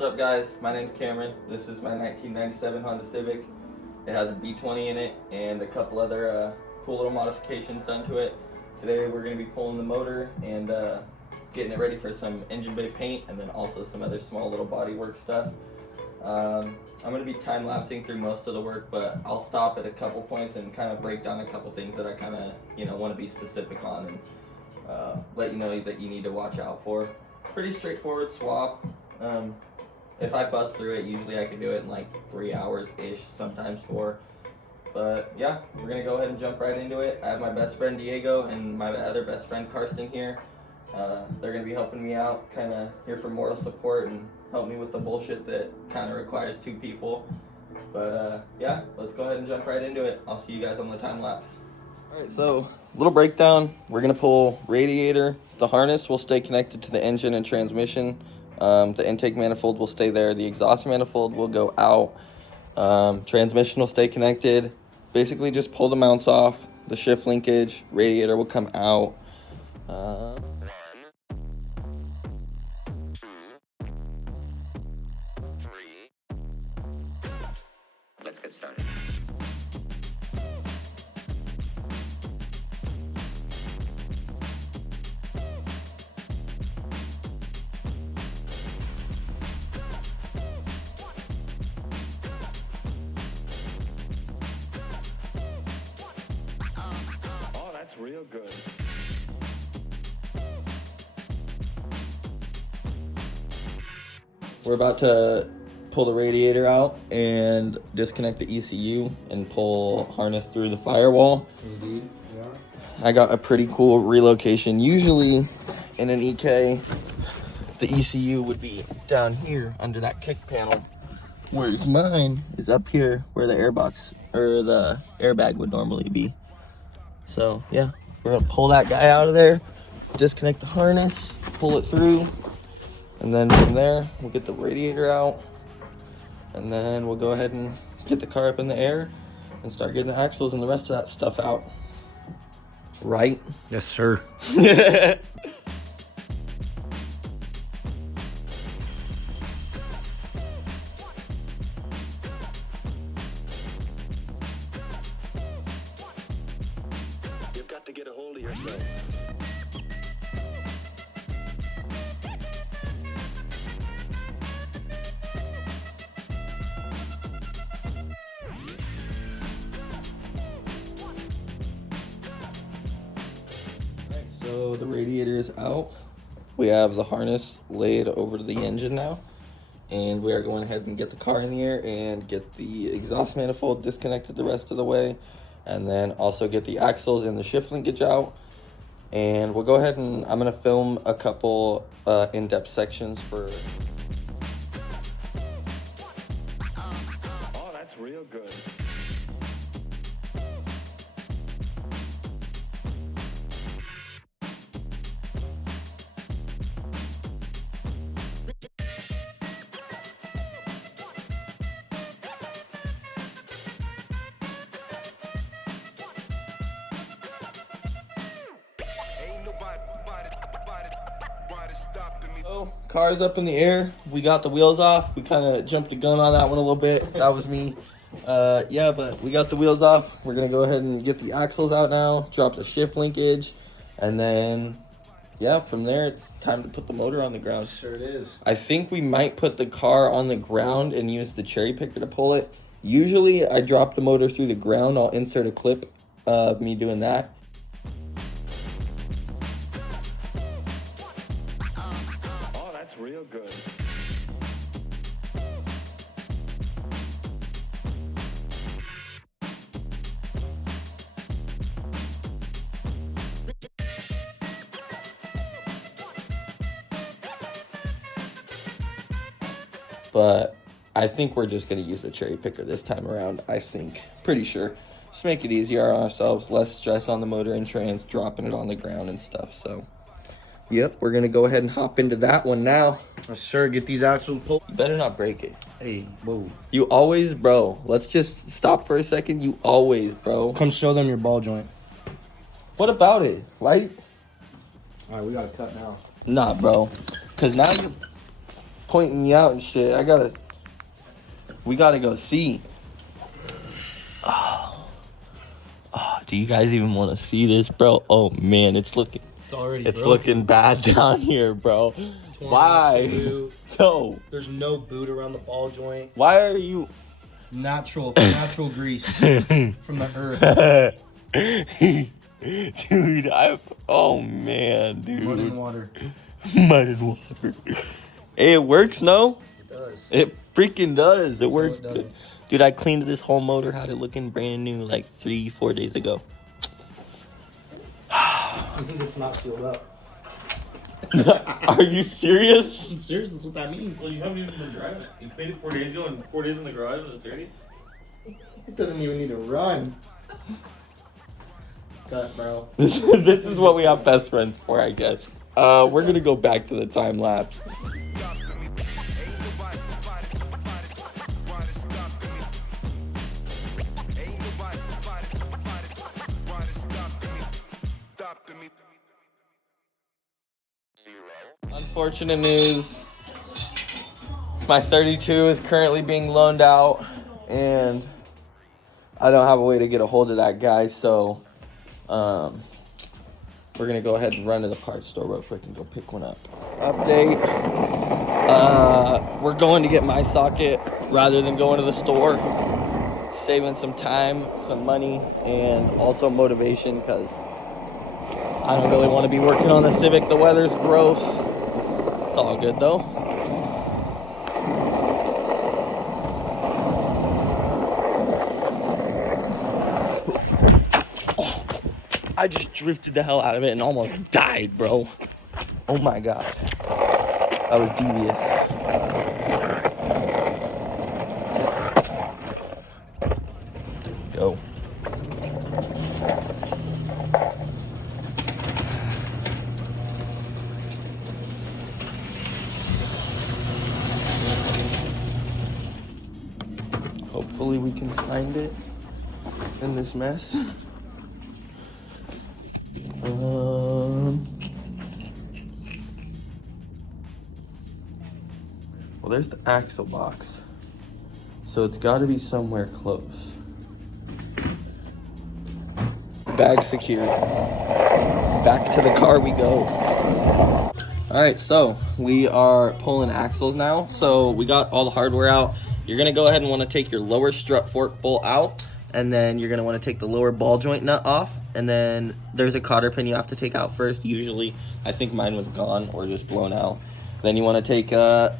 What's up, guys? My name's Cameron. This is my 1997 Honda Civic. It has a B20 in it and a couple other cool little modifications done to it. Today we're going to be pulling the motor and getting it ready for some engine bay paint and then also some other small little bodywork stuff. I'm going to be time-lapsing through most of the work, but I'll stop at a couple points and kind of break down a couple things that I kind of want to be specific on and let you know that you need to watch out for. Pretty straightforward swap. If I bust through it, usually I can do it in like 3 hours-ish, sometimes 4. But yeah, we're gonna go ahead and jump right into it. I have my best friend Diego and my other best friend Karsten here. They're gonna be helping me out, kind of here for moral support and help me with the bullshit that kind of requires 2 people. But yeah, let's go ahead and jump right into it. I'll see you guys on the time lapse. All right, so little breakdown. We're gonna pull radiator. The harness will stay connected to the engine and transmission. The intake manifold will stay there. The exhaust manifold will go out. Transmission will stay connected. Basically just pull the mounts off. The shift linkage, radiator will come out. Let's get started. Oh, that's real good. We're about to pull the radiator out and disconnect the ECU and pull harness through the firewall. Indeed, yeah. I got a pretty cool relocation. Usually in an EK, the ECU would be down here under that kick panel, whereas mine is up here where the airbox or the airbag would normally be. So yeah, we're gonna pull that guy out of there, disconnect the harness, pull it through, and then from there we'll get the radiator out, and then we'll go ahead and get the car up in the air and start getting the axles and the rest of that stuff out. Right? Yes, sir. You've got to get a hold of yourself. So the radiator is out. We have the harness laid over to the engine now. And we are going ahead and get the car in the air and get the exhaust manifold disconnected the rest of the way. And then also get the axles and the shift linkage out. And we'll go ahead and I'm gonna film a couple in-depth sections for. Oh, that's real good. So, car's up in the air. We got the wheels off. We kind of jumped the gun on that one a little bit. That was me. Yeah, but we got the wheels off. We're going to go ahead and get the axles out now, drop the shift linkage, and then, yeah, from there, it's time to put the motor on the ground. Sure it is. I think we might put the car on the ground and use the cherry picker to pull it. Usually, I drop the motor through the ground. I'll insert a clip of me doing that. Oh, that's real good. But I think we're just going to use the cherry picker this time around, I think. Pretty sure. Just make it easier on ourselves, less stress on the motor and trans, dropping it on the ground and stuff. So, yep, we're going to go ahead and hop into that one now. Yes, sir. Get these axles pulled. You better not break it. Hey, whoa. You always, bro. Let's just stop for a second. You always, bro. Come show them your ball joint. What about it? Why? All right, we got to cut now. Nah, bro. Because now you... pointing me out and shit. We gotta go see. Oh, do you guys even want to see this, bro? Oh man, it's looking looking bad down here, bro. Why? Yo, There's no boot around the ball joint. why are you? Natural grease from the earth. Dude, oh man, dude. Mud and water. Mud and water. Hey, it works, no? It does. It freaking does. It works it good. doesn't. Dude, I cleaned this whole motor, had it looking brand new like 3-4 days ago. I think it's not sealed up. Are you serious? I'm serious, that's what that means. Well, you haven't even been driving it. You cleaned it 4 days ago, and 4 days in the garage and it's dirty. It doesn't even need to run. Cut, bro. This is what we have best friends for, I guess. We're gonna go back to the time lapse. Unfortunate news. My 32 is currently being loaned out, and I don't have a way to get a hold of that guy, so we're gonna go ahead and run to the parts store real quick and go pick one up. Update. We're going to get my socket rather than going to the store. Saving some time, some money, and also motivation, because I don't really want to be working on the Civic. The weather's gross. It's all good though. I just drifted the hell out of it and almost died, bro. Oh my god. That was devious. Go. Hopefully we can find it in this mess. Well, there's the axle box, so it's got to be somewhere close. Bag secured. Back to the car we go. All right, so we are pulling axles now. So we got all the hardware out. You're gonna go ahead and want to take your lower strut fork bolt out, and then you're gonna want to take the lower ball joint nut off, and then there's a cotter pin you have to take out first. Usually, I think mine was gone or just blown out. Then you want to take,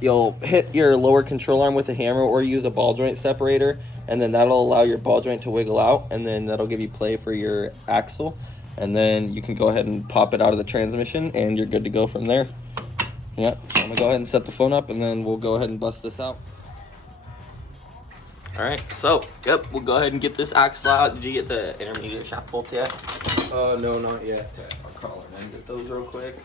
you'll hit your lower control arm with a hammer or use a ball joint separator, and then that'll allow your ball joint to wiggle out, and then that'll give you play for your axle. And then you can go ahead and pop it out of the transmission, and you're good to go from there. Yep, I'm gonna go ahead and set the phone up, and then we'll go ahead and bust this out. All right, so, yep, we'll go ahead and get this axle out. Did you get the intermediate shaft bolts yet? No, not yet. I'll call her and get those real quick.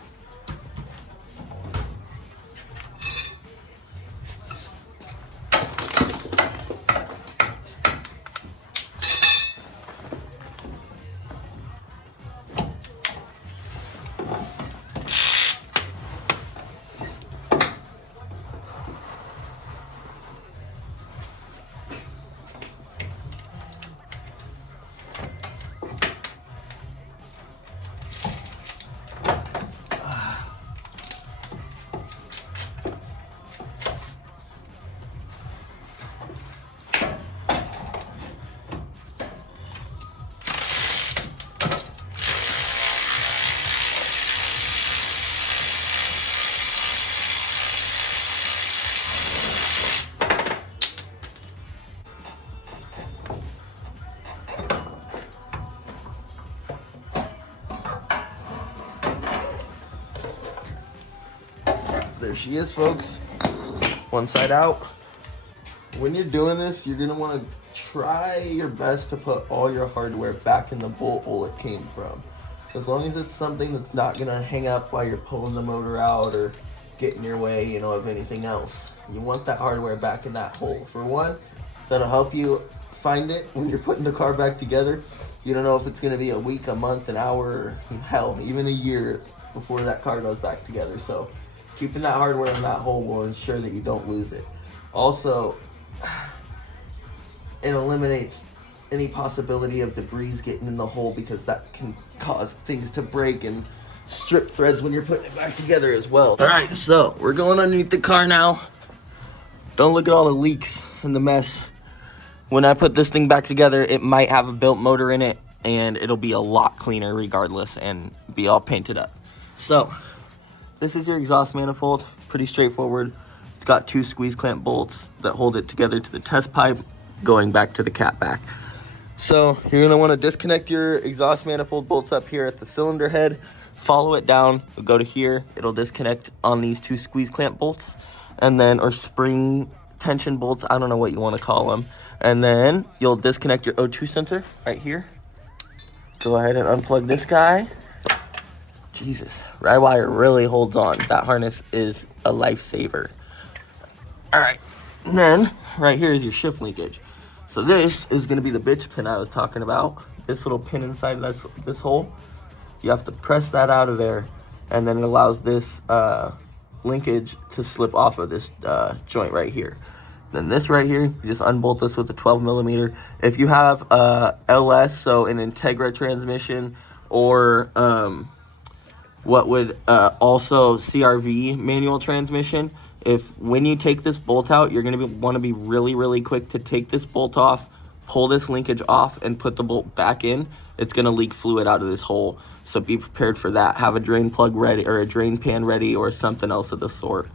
There she is, folks. One side out. When you're doing this, you're gonna want to try your best to put all your hardware back in the bolt hole it came from. As long as it's something that's not gonna hang up while you're pulling the motor out or get in your way, you know, of anything else. You want that hardware back in that hole. For one, that'll help you find it when you're putting the car back together. You don't know if it's gonna be a week, a month, an hour, or hell, even a year before that car goes back together. So Keeping that hardware in that hole will ensure that you don't lose it. Also, it eliminates any possibility of debris getting in the hole because that can cause things to break and strip threads when you're putting it back together as well. All right, so we're going underneath the car now. Don't look at all the leaks and the mess. When I put this thing back together, it might have a built motor in it, and it'll be a lot cleaner regardless and be all painted up. So, this is your exhaust manifold. Pretty straightforward. It's got 2 squeeze clamp bolts that hold it together to the test pipe going back to the cat back. So, you're going to want to disconnect your exhaust manifold bolts up here at the cylinder head. Follow it down, go to here. It'll disconnect on these 2 squeeze clamp bolts, and then, or spring tension bolts, I don't know what you want to call them. And then you'll disconnect your O2 sensor right here. Go ahead and unplug this guy. Jesus, ride wire really holds on. That harness is a lifesaver. All right, and then right here is your shift linkage. So this is gonna be the bitch pin I was talking about. This little pin inside this hole. You have to press that out of there, and then it allows this linkage to slip off of this joint right here. Then this right here, you just unbolt this with a 12 millimeter. If you have LS, so an Integra transmission, or what would also CRV manual transmission, when you take this bolt out, you're gonna want to be really quick to take this bolt off, pull this linkage off, and put the bolt back in. It's gonna leak fluid out of this hole, so be prepared for that. Have a drain plug ready, or a drain pan ready, or something else of the sort.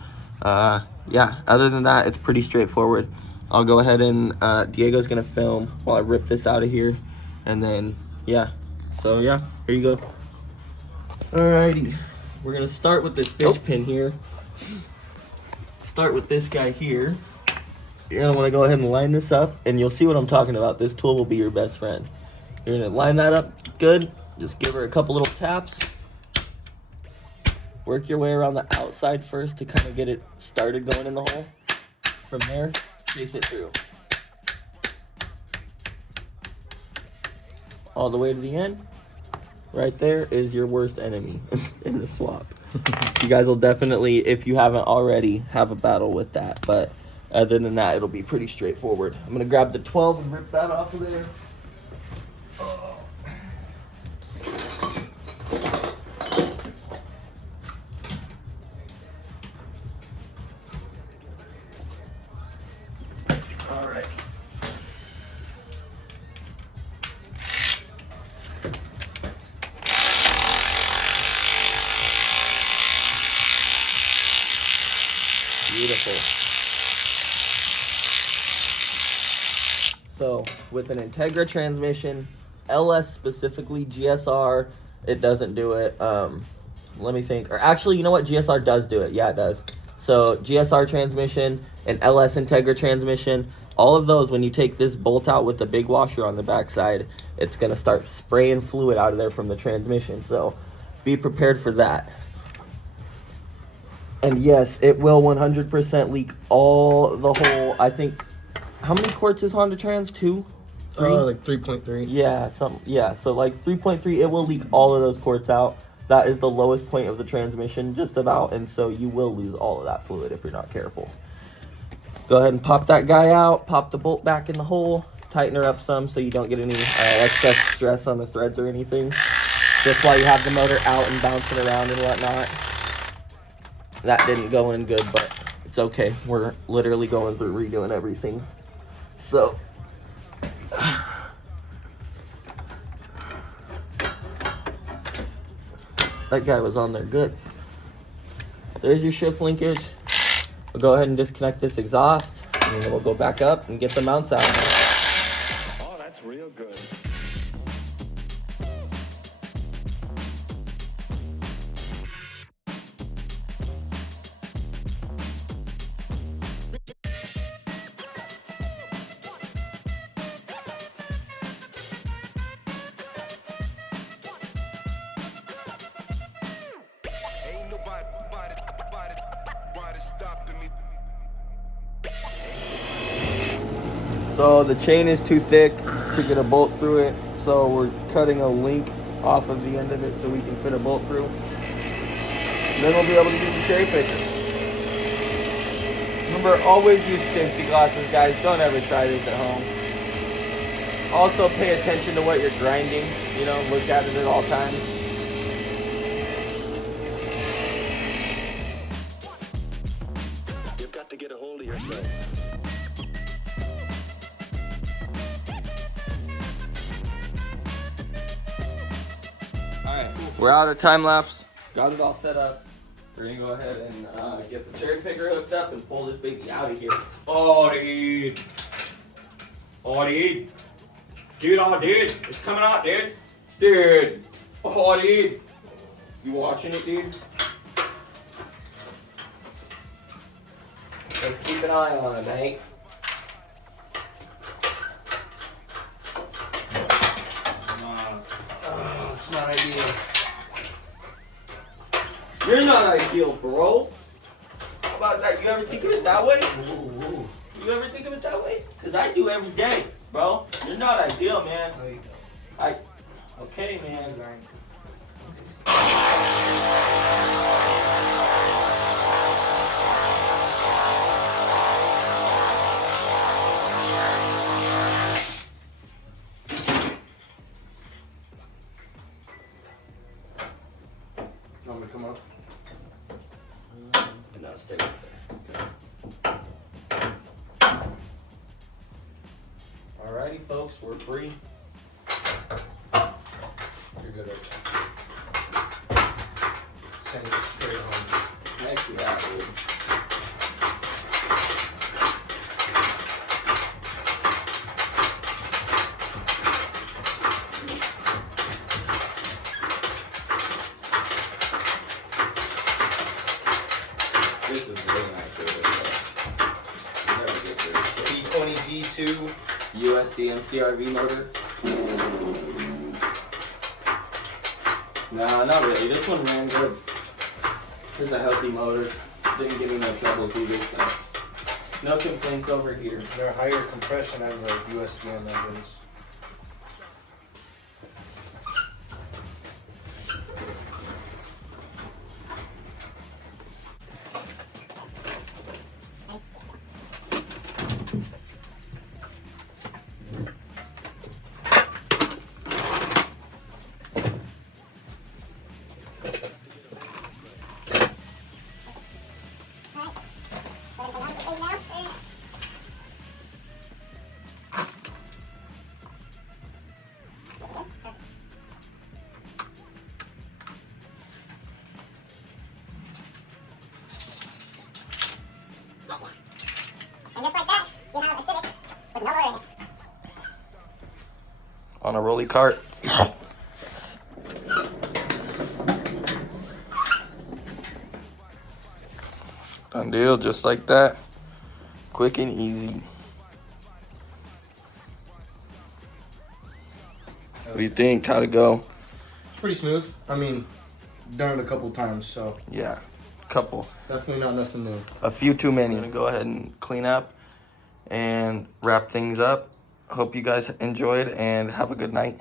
Yeah, other than that, it's pretty straightforward. I'll go ahead and Diego's gonna film while I rip this out of here, and then yeah, so yeah, here you go. Alrighty, we're gonna start with this bitch pin here. Start with this guy here. You're gonna want to go ahead and line this up, and you'll see what I'm talking about. This tool will be your best friend. You're gonna line that up good. Just give her a couple little taps. Work your way around the outside first to kind of get it started going in the hole. From there, chase it through. All the way to the end. Right there is your worst enemy in the swap. You guys will definitely, if you haven't already, have a battle with that. But other than that, it'll be pretty straightforward. I'm going to grab the 12 and rip that off of there. Beautiful. So with an Integra transmission, LS specifically, GSR, it doesn't do it. Let me think. Or actually, you know what? GSR does do it. Yeah, it does. So GSR transmission and LS Integra transmission, all of those, when you take this bolt out with the big washer on the backside, it's going to start spraying fluid out of there from the transmission. So be prepared for that. And yes, it will 100% leak all the whole, I think, how many quarts is Honda Trans? 2? 3? Like 3.3. Yeah, so like 3.3, it will leak all of those quarts out. That is the lowest point of the transmission, just about, and so you will lose all of that fluid if you're not careful. Go ahead and pop that guy out, pop the bolt back in the hole, tighten her up some so you don't get any excess stress on the threads or anything. Just while you have the motor out and bouncing around and whatnot. That didn't go in good, but it's okay. We're literally going through redoing everything. So, that guy was on there good. There's your shift linkage. We'll go ahead and disconnect this exhaust, and then we'll go back up and get the mounts out. Oh, that's real good. So the chain is too thick to get a bolt through it, so we're cutting a link off of the end of it so we can fit a bolt through. then we'll be able to use the cherry picker. Remember, always use safety glasses, guys. Don't ever try this at home. Also, pay attention to what you're grinding. You know, look at it at all times. You've got to get a hold of yourself. Alright, we're out of time lapse. Got it all set up. We're gonna go ahead and get the cherry picker hooked up and pull this baby out of here. Oh, dude. Oh, dude. Dude, oh, dude. It's coming out, dude. Dude. Oh, dude. You watching it, dude? Let's keep an eye on it, mate. It's not ideal. You're not ideal, bro. How about that? You ever think of it that way? You ever think of it that way? Because I do every day, bro. You're not ideal, man. Okay, man. Want me to come up? No, stay right there. Alrighty, folks, we're free. You're good. Send it straight home. Heck yeah, dude. This is really nice. Never get this. P20Z2 USD and CRV motor. Nah, not really. This one ran good. This is a healthy motor. Didn't give me no trouble either, so no complaints over here. They're higher compression than the USDM engines. And just like that, you have a Civic with no motor in it. On a rolly cart. Done deal, just like that. Quick and easy. What do you think? How'd it go? It's pretty smooth. I mean, done it a couple times, so Yeah, couple. definitely not nothing new. A few too many. I'm gonna go ahead and clean up and wrap things up. Hope you guys enjoyed and have a good night.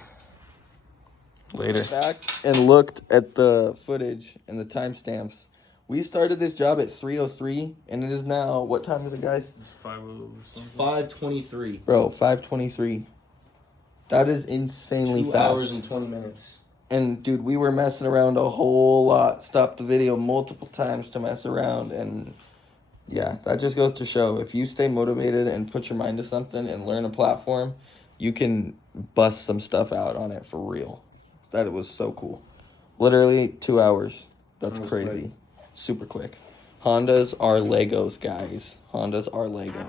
Later. Back and looked at the footage and the timestamps. We started this job at 3:03 and it is now, what time is it, guys? It's 5:00 something. 5:23. Bro, 5:23. That is insanely 2 fast. hours and 20 minutes. And dude, we were messing around a whole lot. Stopped the video multiple times to mess around, and yeah, that just goes to show if you stay motivated and put your mind to something and learn a platform, you can bust some stuff out on it for real. That was so cool. Literally 2 hours. That's That was crazy. quick. Super quick. Hondas are Legos, guys. Hondas are Legos.